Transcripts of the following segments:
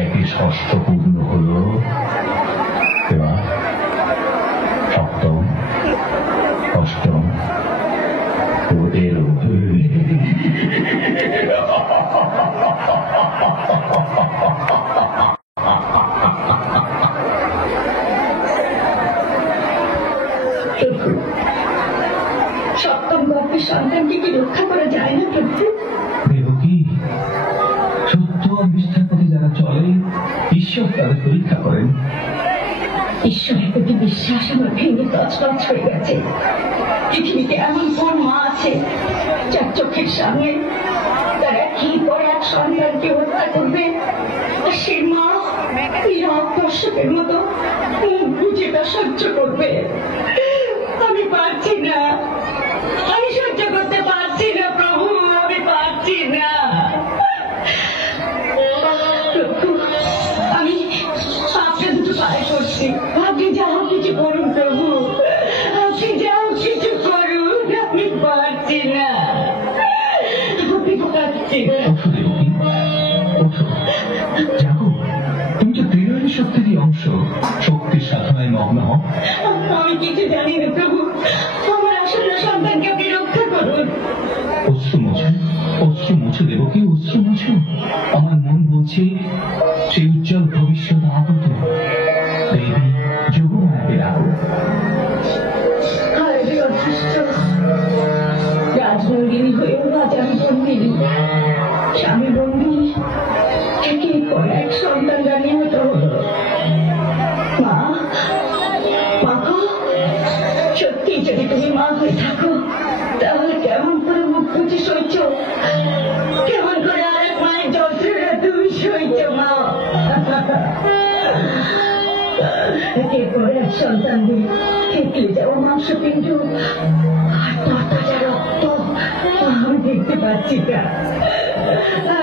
একই ষষ্ঠ পূর্ণ হল, এবার সপ্তম অষ্টম ওদের সপ্তম গর্ভের সন্তানকে কি রক্ষা করা যায় না প্রভু? দেবকী, সত্য ও মিথ্যার প্রতি যারা চলে ঈশ্বর তাদের পরীক্ষা করেন। ঈশ্বরের প্রতি বিশ্বাস আমার ভেঙে তছনছ হয়ে গেছে। পৃথিবীতে এমন কোন মা আছে যার চোখের সামনে তার একই পর এক সন্তানকে হত্যা করবে, আর সে মা দর্শকের মতো বুঝে তা সহ্য করবে? আমি পারছি না, আমি সহ্য করতে পারছি না প্রভু, আমি পারছি না। আমি আপনার দুটো পায়ে করছি, আপনি যাও কিছু করুন প্রভু, আপনি যাও কিছু করুন, আমি পারছি না, আমি পারছি না। তুমি তো ত্রিনয়ন শক্তিরই অংশ, শক্তির সাধনায় মগ্ন হও। আমি কিছু জানি না প্রভু, আমার আসল সন্তানকে আপনি রক্ষা করুন। অশ্রু মুছে দেব কি? অশ্রু মুছো। আমার মন বলছে সেই উজ্জ্বল ভবিষ্যৎ আগত। দেবী যুবরায়কে ডাকো। রাজনন্দিনী হয়েও রাজার বন্দিনী, স্বামী বন্দি, একের পর এক সন্তান জানিয়ে হতে হলো। মা, সত্যি যদি তুমি মা হয়ে থাকো তাহলে কেমন করে মুখ বুঝে সইছ, কেমন করে আরেক মায়ের যন্ত্রণা তুমি সইছ মা? একের পর এক সন্তানদের থেকলে যাওয়া মাংসপিণ্ড আর তরতাজা রক্ত আমি দেখতে পাচ্ছি না,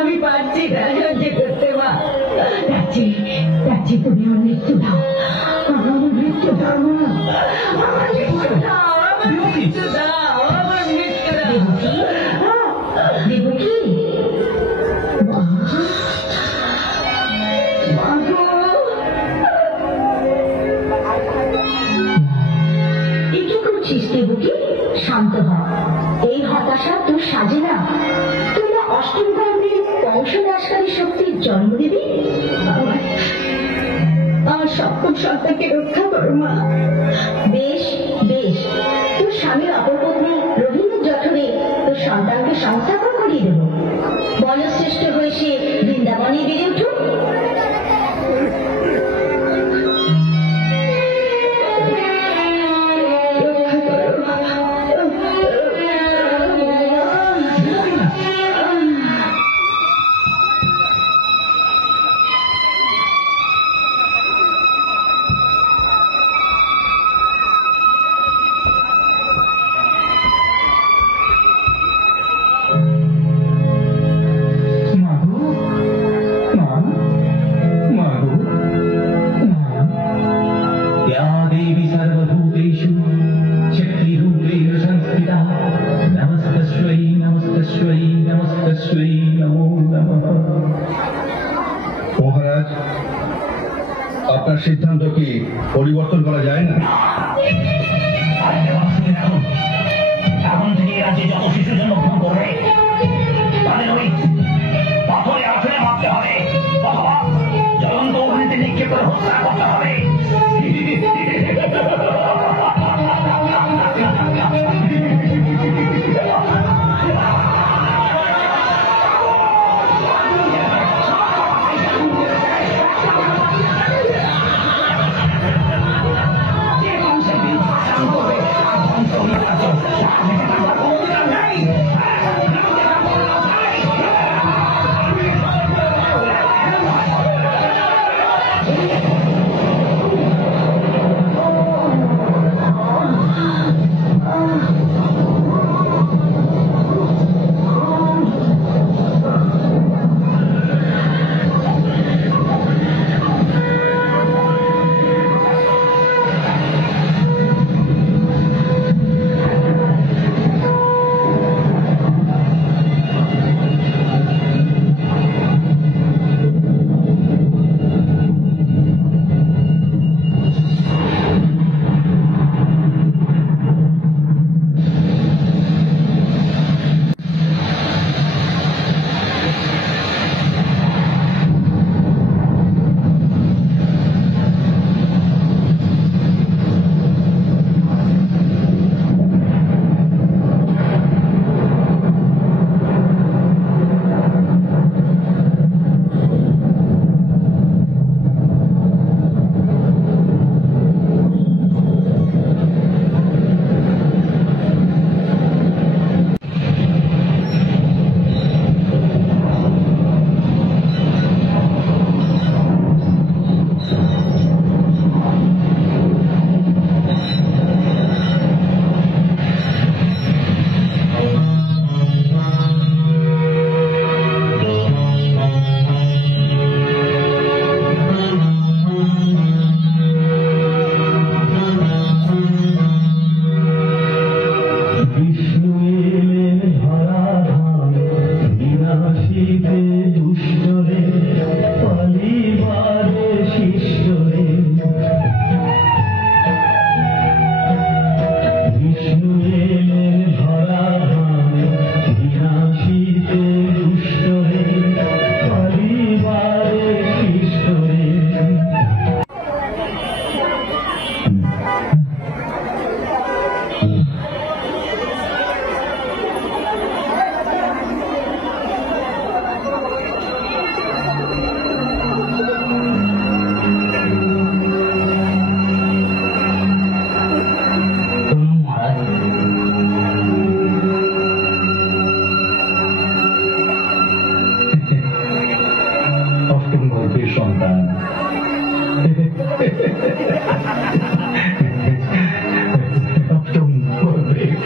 আমি পারছি না সহ্য করতে। মা যাচ্ছি, তুমি আমার মৃত্যু দাও, আমার মৃত্যু দাও, আমার মৃত্যু দাও, আমার মৃত্যু দাও, আমার মৃত্যু দাও। দেবকী, কি করছিস দেবকী? শান্ত হ, এই হতাশা তোর সাজে না। তুই না অষ্টম গর্ভের বংশনাশকারী শক্তির জন্ম দিবি। আমার সপ্তম সন্তানকে রক্ষা করো মা। বেশ বেশ, তোর স্বামীর অপরপত্নী রবীন্দ্র জঠরে তোর সন্তানকে সংস্থাপন করিয়ে দেব। বয়োশ্রেষ্ঠ হয়ে সে বৃন্দাবনে বেড়ে উঠুক। মহারাজ, আপনার সিদ্ধান্ত কি পরিবর্তন করা যায় না? এখন থেকে রাজ্যে যত শিশু জন্মগ্রহণ করবে তাদের ওই পাথরে আসলে ভাবতে হবে, অথবা জ্বলন্ত অগ্নিতে নিক্ষেপ করে হত্যা করতে হবে।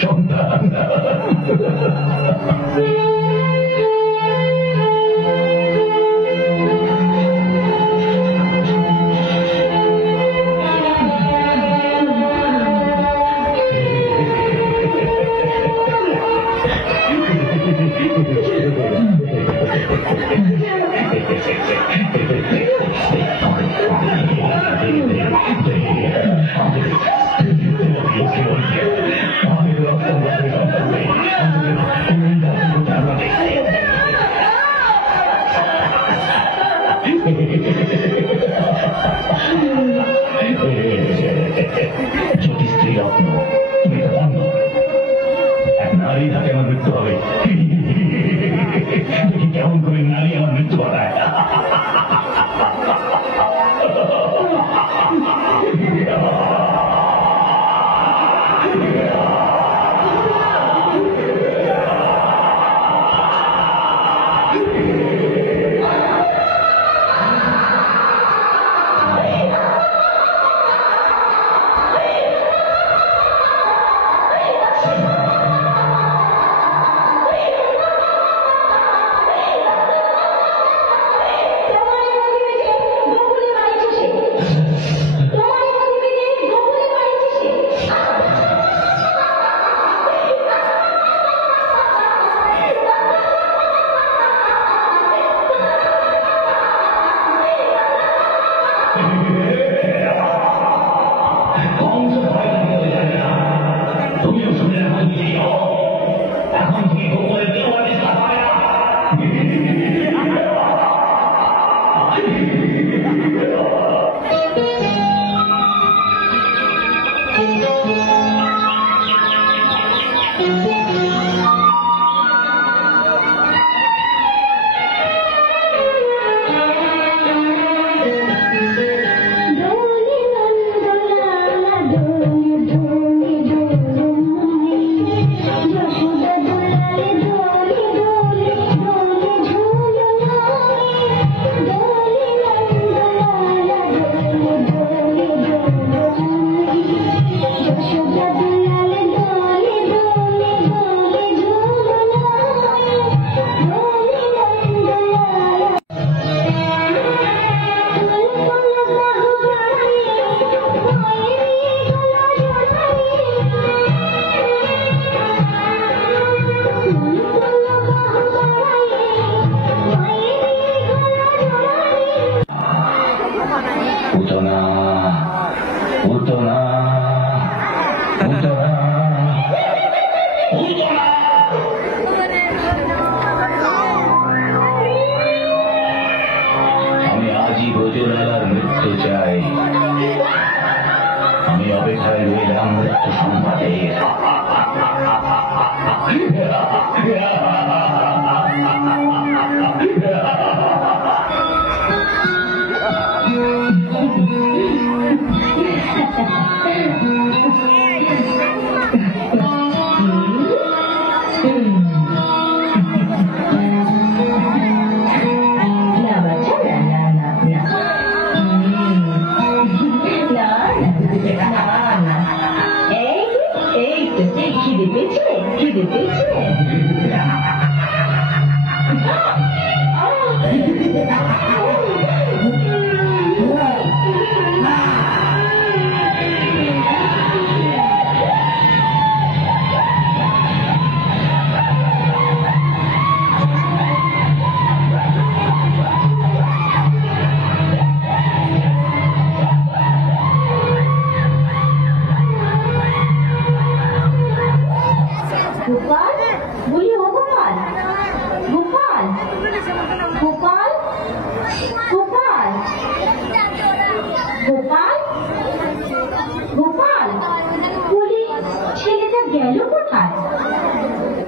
সন্তান সন্তান জ্যোতি স্ত্রী রত্ন তুমি তো অন্য এক নারী হাতে আমার মৃত্যু হবে দেখি কেমন করে নারী আমার মৃত্যু ঘটায় আমি আজই ভোজরালার মৃত্যু চাই আমি অপেক্ষায় রইলাম মৃত্যু সংবাদের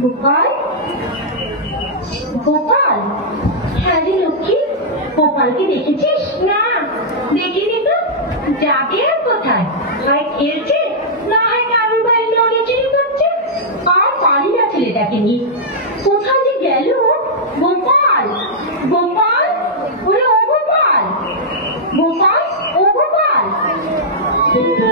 গোপাল গোপাল হ্যাঁ রে লক্ষ্মী গোপালকে দেখেছিস না দেখিনি তো যাবে আর কোথায় হয় খেলছে না হয় কারোর বাড়িতে অনেকচুরি করছে আর পারি না ছেলেটাকে নিয়ে কোথায় যে গেল গোপাল গোপাল ওরে ও গোপাল Thank you.